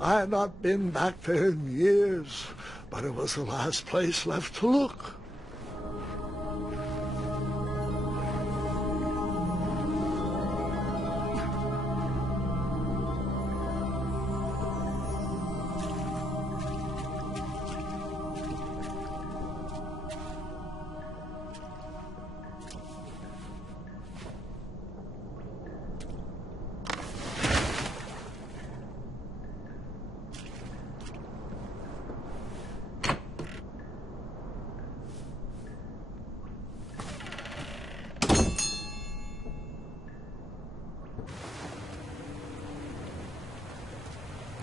I had not been back there in years, but it was the last place left to look.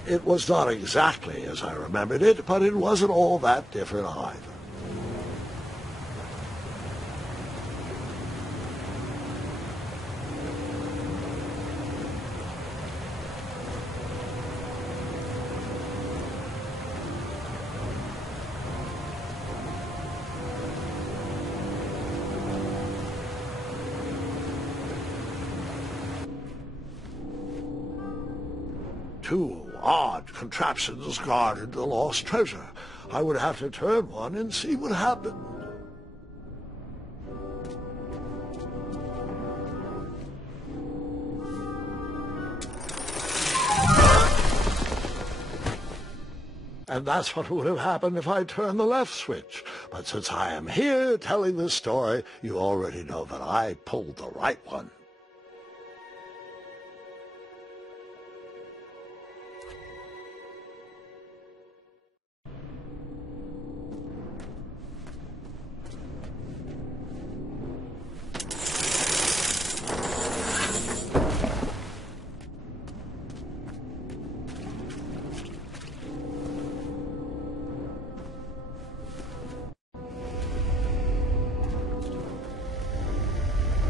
It was not exactly as I remembered it, but it wasn't all that different either. Two odd contraptions guarded the lost treasure. I would have to turn one and see what happened. And that's what would have happened if I turned the left switch. But since I am here telling this story, you already know that I pulled the right one.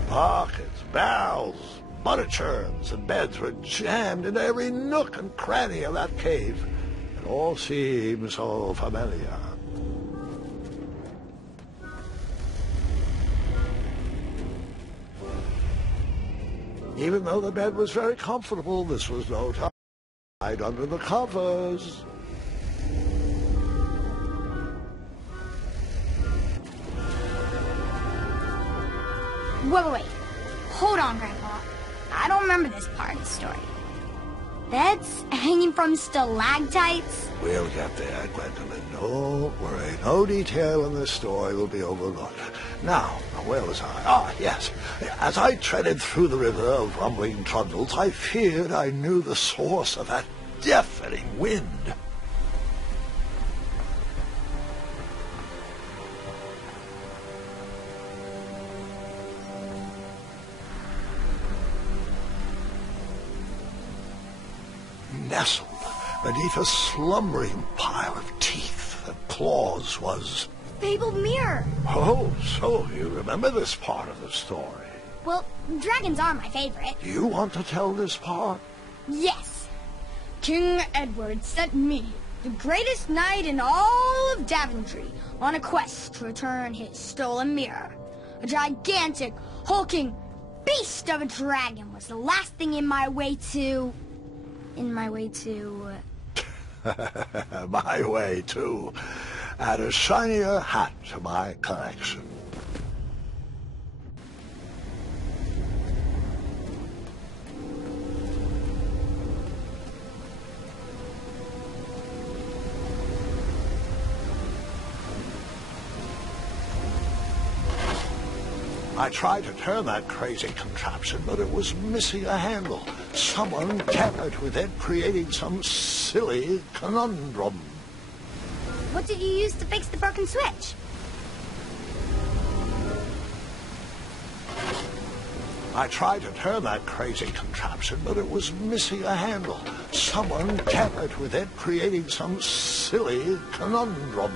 Pockets, barrels, butter churns, and beds were jammed into every nook and cranny of that cave. It all seemed so familiar. Even though the bed was very comfortable, this was no time to hide under the covers. Wait. Hold on, Grandpa. I don't remember this part of the story. Beds hanging from stalactites? We'll get there, Gwendolyn. Don't worry. No detail in this story will be overlooked. Now, where was I? Ah, yes. As I treaded through the river of rumbling trundles, I feared I knew the source of that deafening wind. Nestled beneath a slumbering pile of teeth and claws was... Fabled mirror. Oh, so you remember this part of the story. Well, dragons are my favorite. Do you want to tell this part? Yes. King Edward sent me, the greatest knight in all of Daventry, on a quest to return his stolen mirror. A gigantic, hulking beast of a dragon was the last thing in my way to... My way too. Add a shinier hat to my collection. I tried to turn that crazy contraption, but it was missing a handle. Someone tampered with it, creating some silly conundrum. What did you use to fix the broken switch? I tried to turn that crazy contraption, but it was missing a handle. Someone tampered with it, creating some silly conundrum.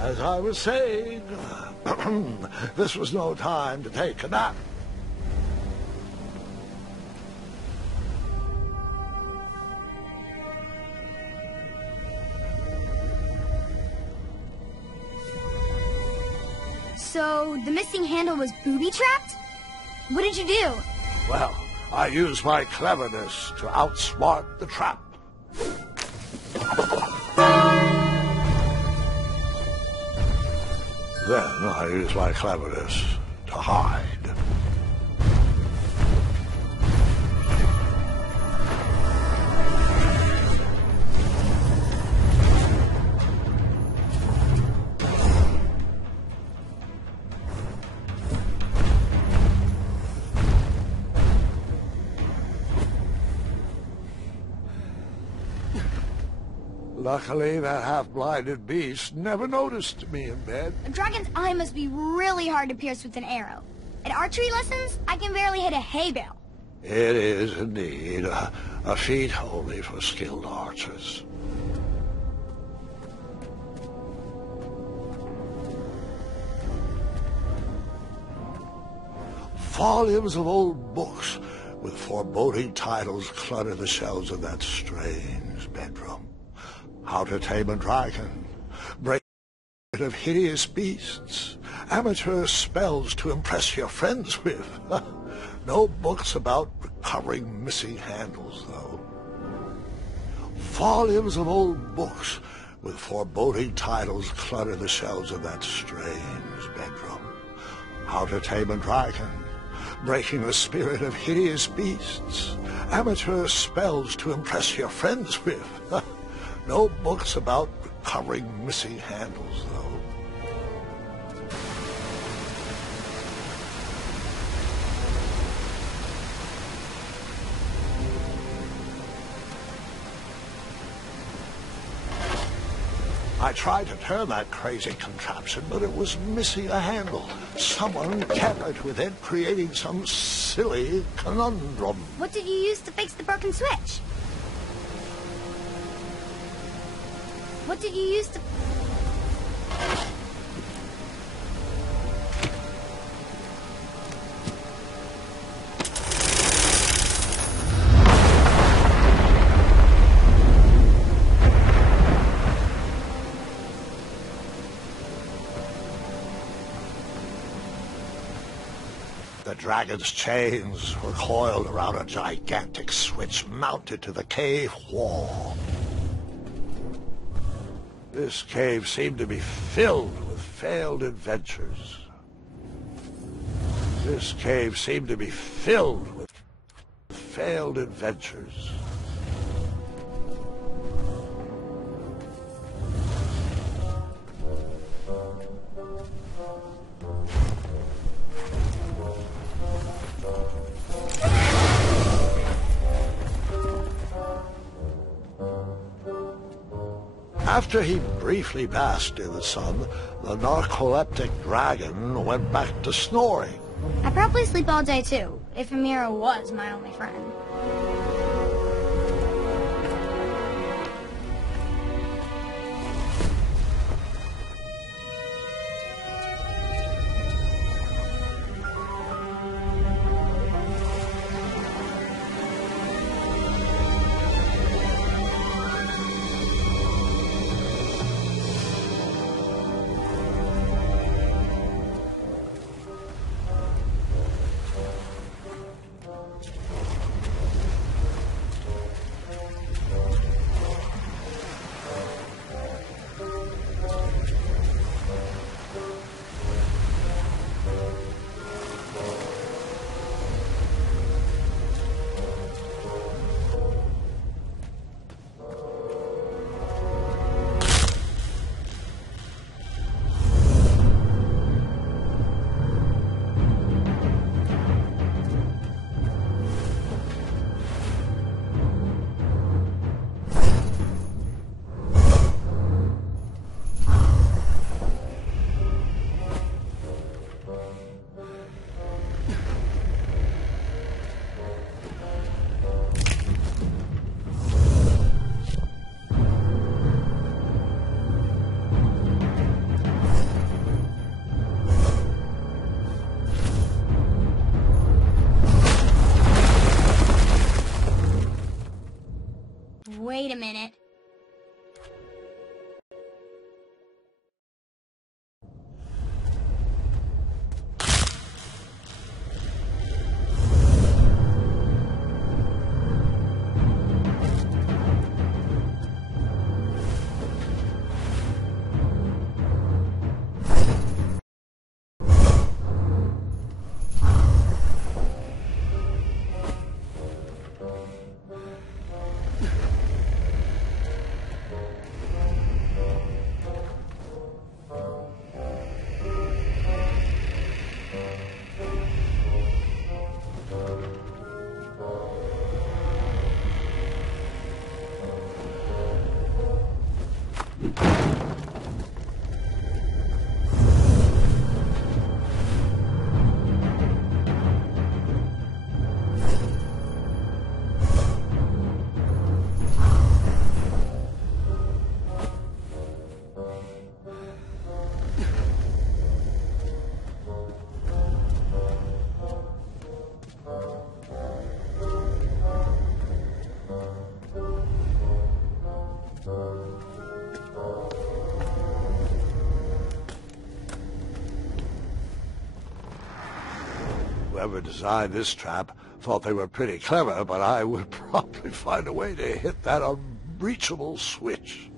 As I was saying, this was no time to take a nap. So, the missing handle was booby-trapped? What did you do? Well, I used my cleverness to outsmart the trap. Then I used my cleverness to hide. Luckily, that half-blinded beast never noticed me in bed. A dragon's eye must be really hard to pierce with an arrow. At archery lessons, I can barely hit a hay bale. It is indeed a feat only for skilled archers. Volumes of old books with foreboding titles clutter the shelves of that strange bedroom. How to Tame a Dragon, Break of Hideous Beasts, Amateur Spells to Impress Your Friends with. No books about recovering missing handles, though. Volumes of old books with foreboding titles clutter the shelves of that strange bedroom. How to Tame a Dragon, Breaking the Spirit of Hideous Beasts, Amateur Spells to Impress Your Friends with. No books about recovering missing handles, though. I tried to turn that crazy contraption, but it was missing a handle. Someone tampered with it, creating some silly conundrum. What did you use to fix the broken switch? What did you use to... The dragon's chains were coiled around a gigantic switch mounted to the cave wall. This cave seemed to be filled with failed adventures. This cave seemed to be filled with failed adventures. After he briefly basked in the sun, the narcoleptic dragon went back to snoring. I probably sleep all day too, if a mirror was my only friend. Wait a minute. Whoever designed this trap thought they were pretty clever, but I would probably find a way to hit that unreachable switch.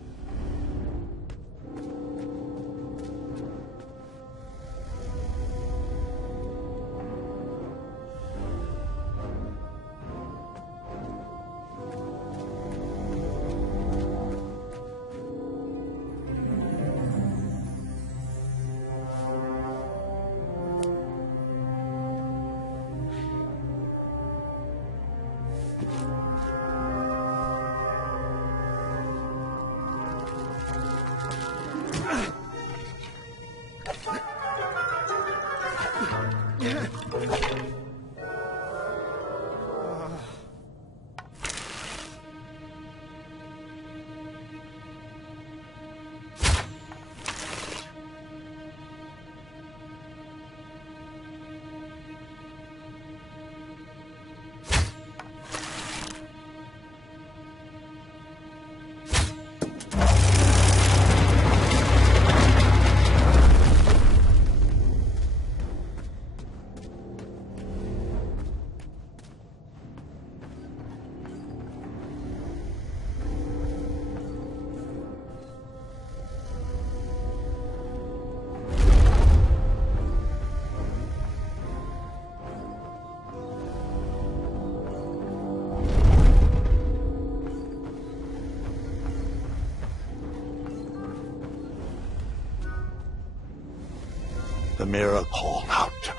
The mirror called out to me.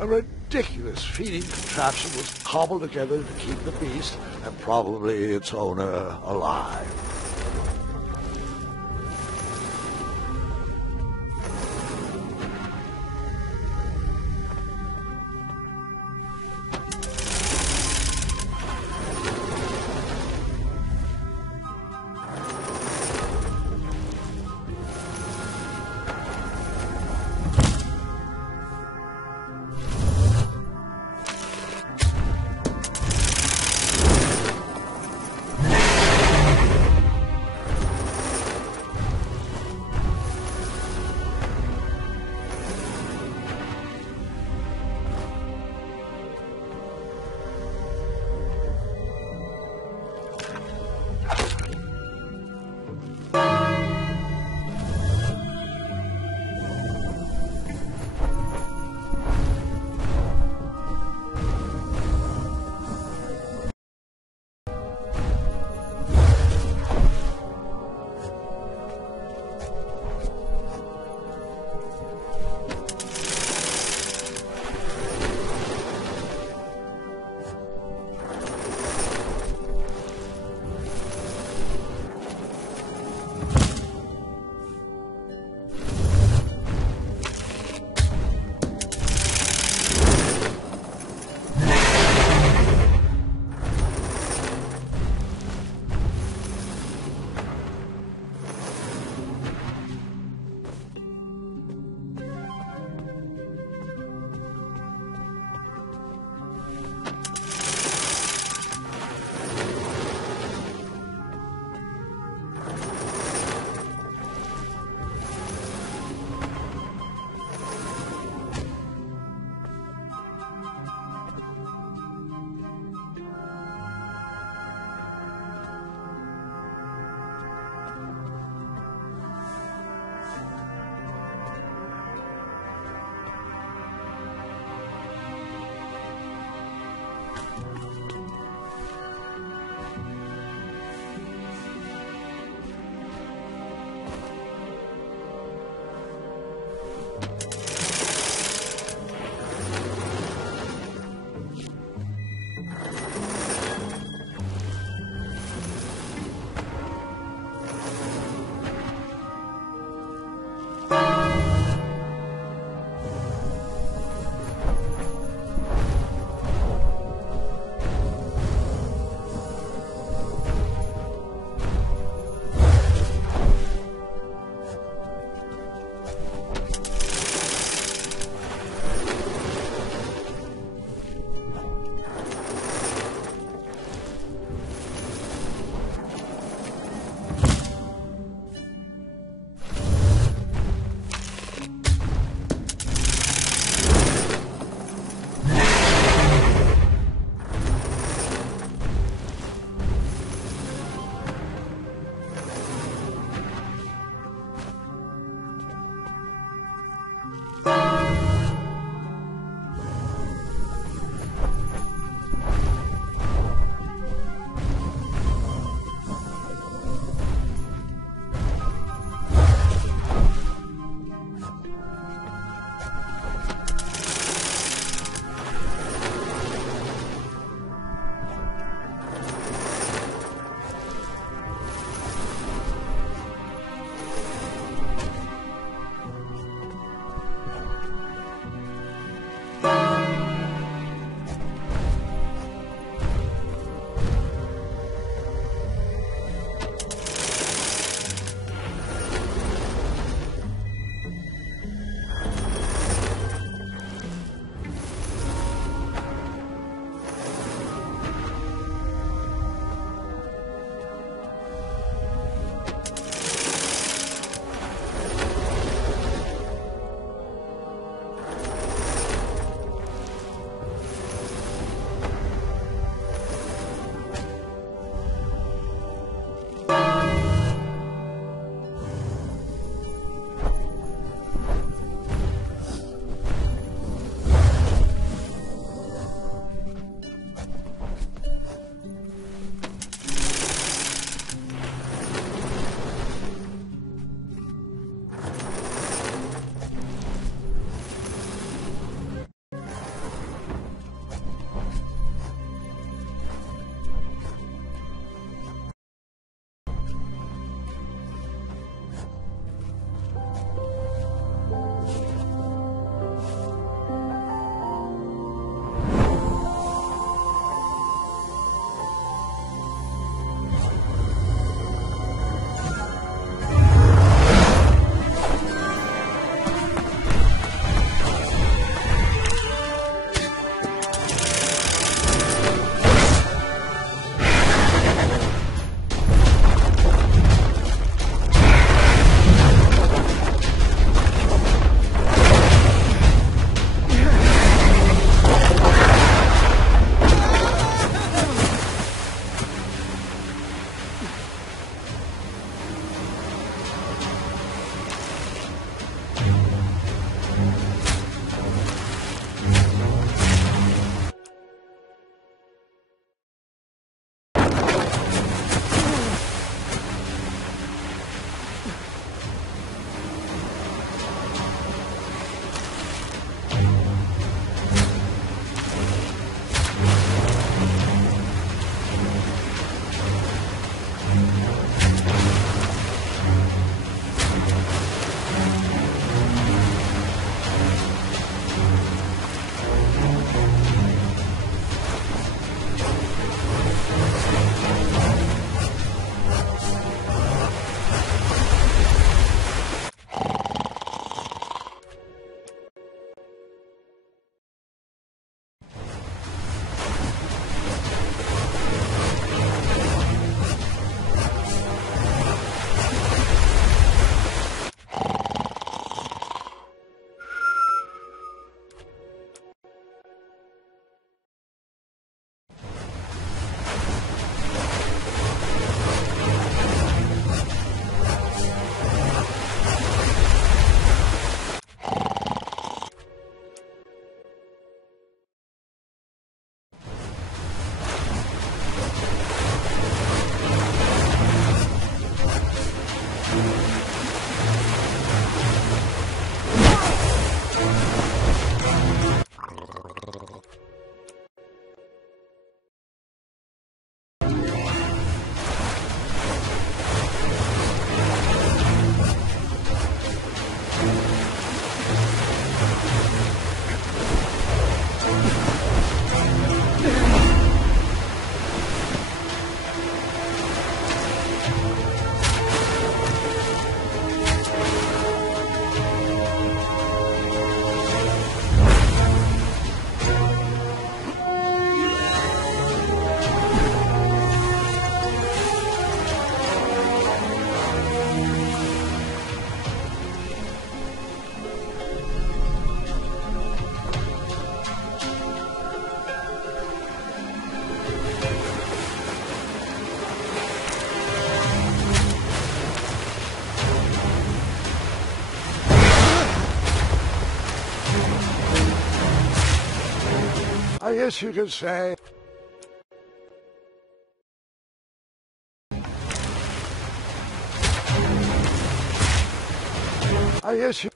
A ridiculous feeding contraption was cobbled together to keep the beast and probably its owner alive. I guess you could say. I guess you.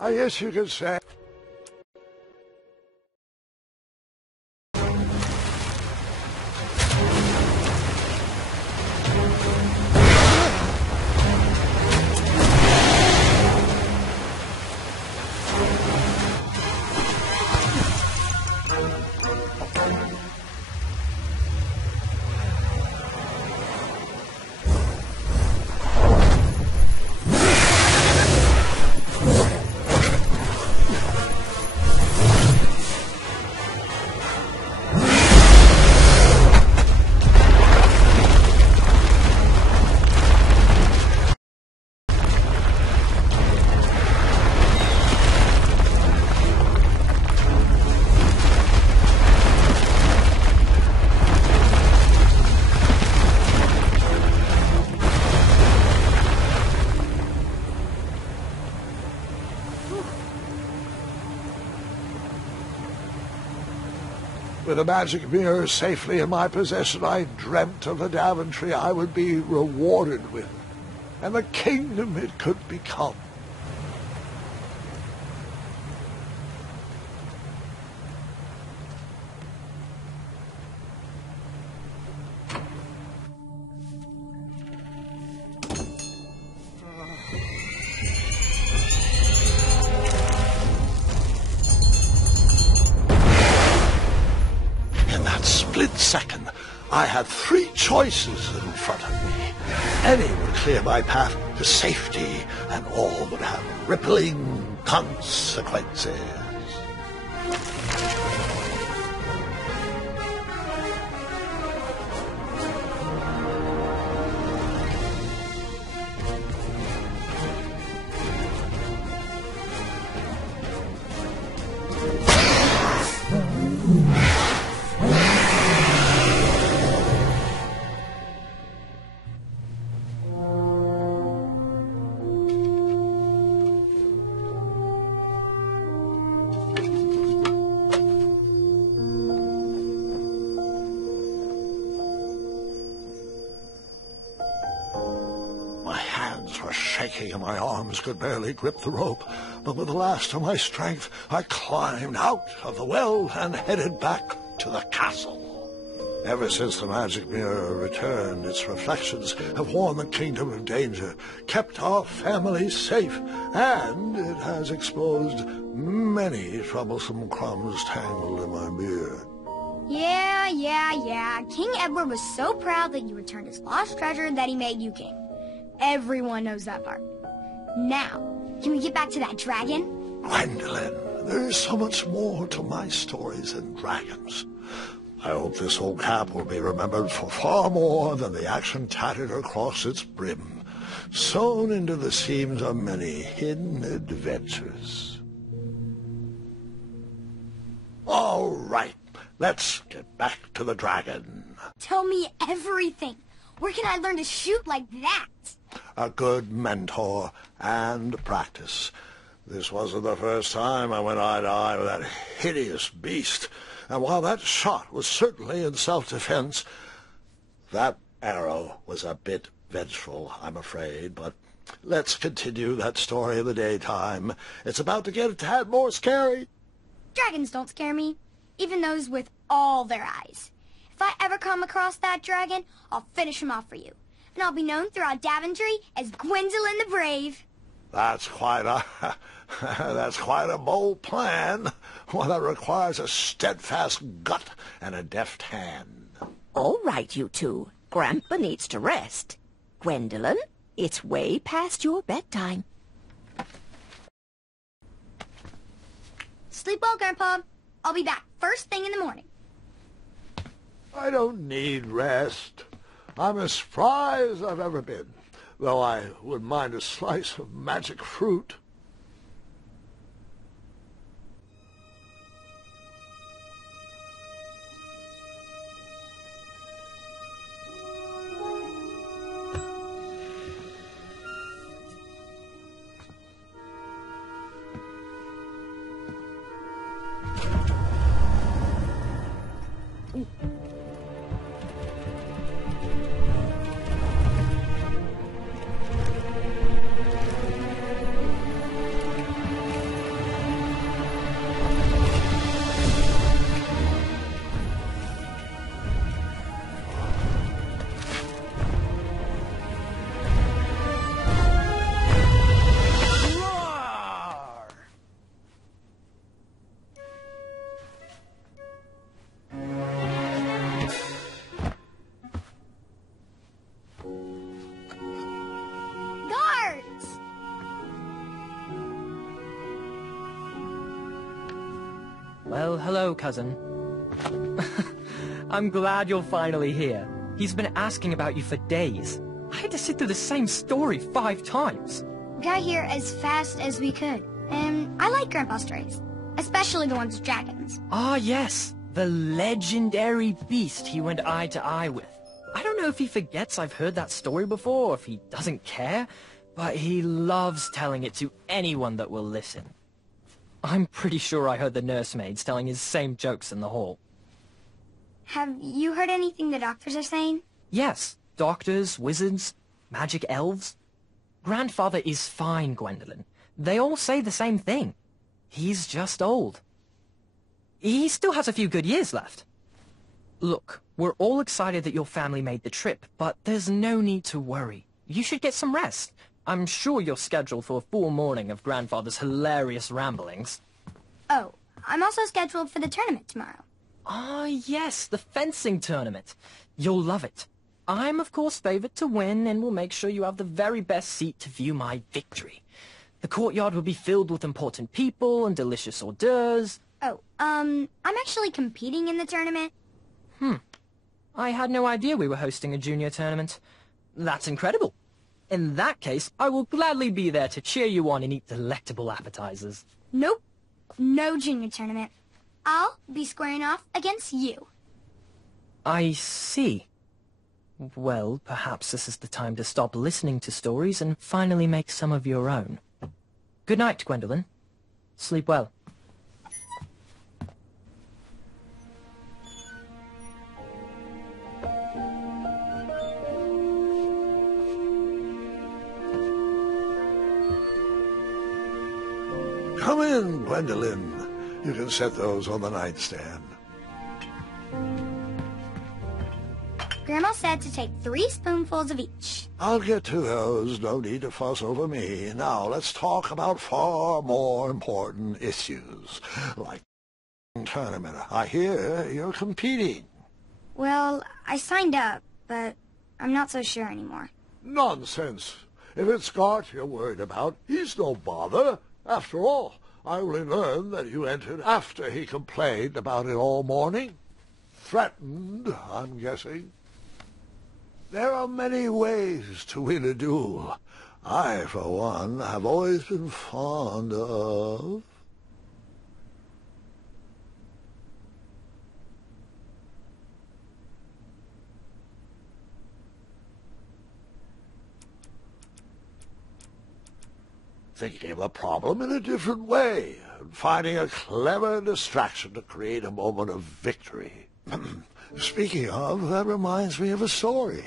I guess you could say. With a magic mirror safely in my possession, I dreamt of the Daventry I would be rewarded with, and the kingdom it could become. Second, I had three choices in front of me. Any would clear my path to safety, and all would have rippling consequences. And my arms could barely grip the rope, but with the last of my strength I climbed out of the well and headed back to the castle. Ever since the magic mirror returned, its reflections have warned the kingdom of danger, kept our family safe, and it has exposed many troublesome crumbs tangled in my beard. Yeah. King Edward was so proud that you returned his lost treasure that he made you king. Everyone knows that part. Now, can we get back to that dragon? Gwendolyn, there is so much more to my stories than dragons. I hope this old cap will be remembered for far more than the action tattered across its brim, sewn into the seams of many hidden adventures. All right, let's get back to the dragon. Tell me everything. Where can I learn to shoot like that? A good mentor and practice. This wasn't the first time I went eye to eye with that hideous beast, and while that shot was certainly in self-defense, that arrow was a bit vengeful, I'm afraid. But let's continue that story in the daytime. It's about to get a tad more scary. Dragons don't scare me, even those with all their eyes. If I ever come across that dragon, I'll finish him off for you. And I'll be known throughout Daventry as Gwendolyn the Brave. That's quite a bold plan. One that requires a steadfast gut and a deft hand. All right, you two. Grandpa needs to rest. Gwendolyn, it's way past your bedtime. Sleep well, Grandpa. I'll be back first thing in the morning. I don't need rest. I'm as spry as I've ever been, though I wouldn't mind a slice of magic fruit. Well, hello, cousin. I'm glad you're finally here. He's been asking about you for days. I had to sit through the same story 5 times. We got here as fast as we could, and I like Grandpa's stories, especially the ones with dragons. Ah, yes, the legendary beast he went eye to eye with. I don't know if he forgets I've heard that story before, or if he doesn't care, but he loves telling it to anyone that will listen. I'm pretty sure I heard the nursemaids telling his same jokes in the hall. Have you heard anything the doctors are saying? Yes, doctors, wizards, magic elves. Grandfather is fine, Gwendolyn. They all say the same thing. He's just old. He still has a few good years left. Look, we're all excited that your family made the trip, but there's no need to worry. You should get some rest. I'm sure you're scheduled for a full morning of Grandfather's hilarious ramblings. Oh, I'm also scheduled for the tournament tomorrow. Ah, yes, the fencing tournament. You'll love it. I'm, of course, favored to win, and will make sure you have the very best seat to view my victory. The courtyard will be filled with important people and delicious hors d'oeuvres. Oh, I'm actually competing in the tournament. I had no idea we were hosting a junior tournament. That's incredible. In that case, I will gladly be there to cheer you on and eat delectable appetizers. Nope, no junior tournament. I'll be squaring off against you. I see. Well, perhaps this is the time to stop listening to stories and finally make some of your own. Good night, Gwendolyn. Sleep well. Come in, Gwendolyn. You can set those on the nightstand. Grandma said to take 3 spoonfuls of each. I'll get to those. No need to fuss over me. Now, let's talk about far more important issues, like the tournament. I hear you're competing. Well, I signed up, but I'm not so sure anymore. Nonsense. If it's Scott you're worried about, he's no bother. After all, I only learned that you entered after he complained about it all morning. Threatened, I'm guessing. There are many ways to win a duel. I, for one, have always been fond of... thinking of a problem in a different way, and finding a clever distraction to create a moment of victory. Speaking of, that reminds me of a story,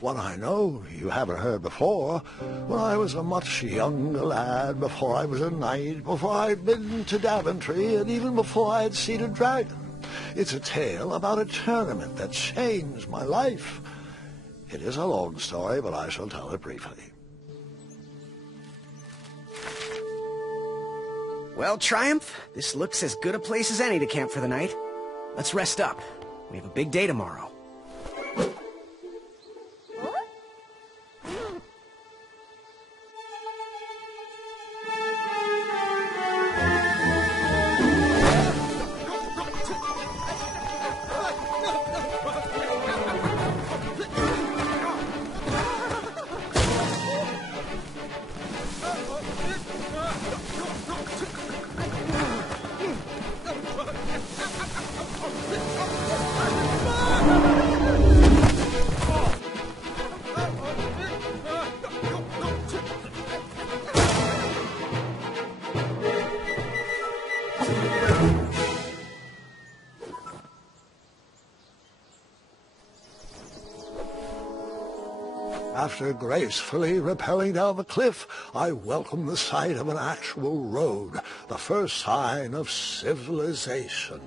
one I know you haven't heard before. When I was a much younger lad, before I was a knight, before I'd been to Daventry, and even before I had seen a dragon. It's a tale about a tournament that changed my life. It is a long story, but I shall tell it briefly. Well, Triumph, this looks as good a place as any to camp for the night. Let's rest up. We have a big day tomorrow. After gracefully rappelling down the cliff, I welcomed the sight of an actual road, the first sign of civilization.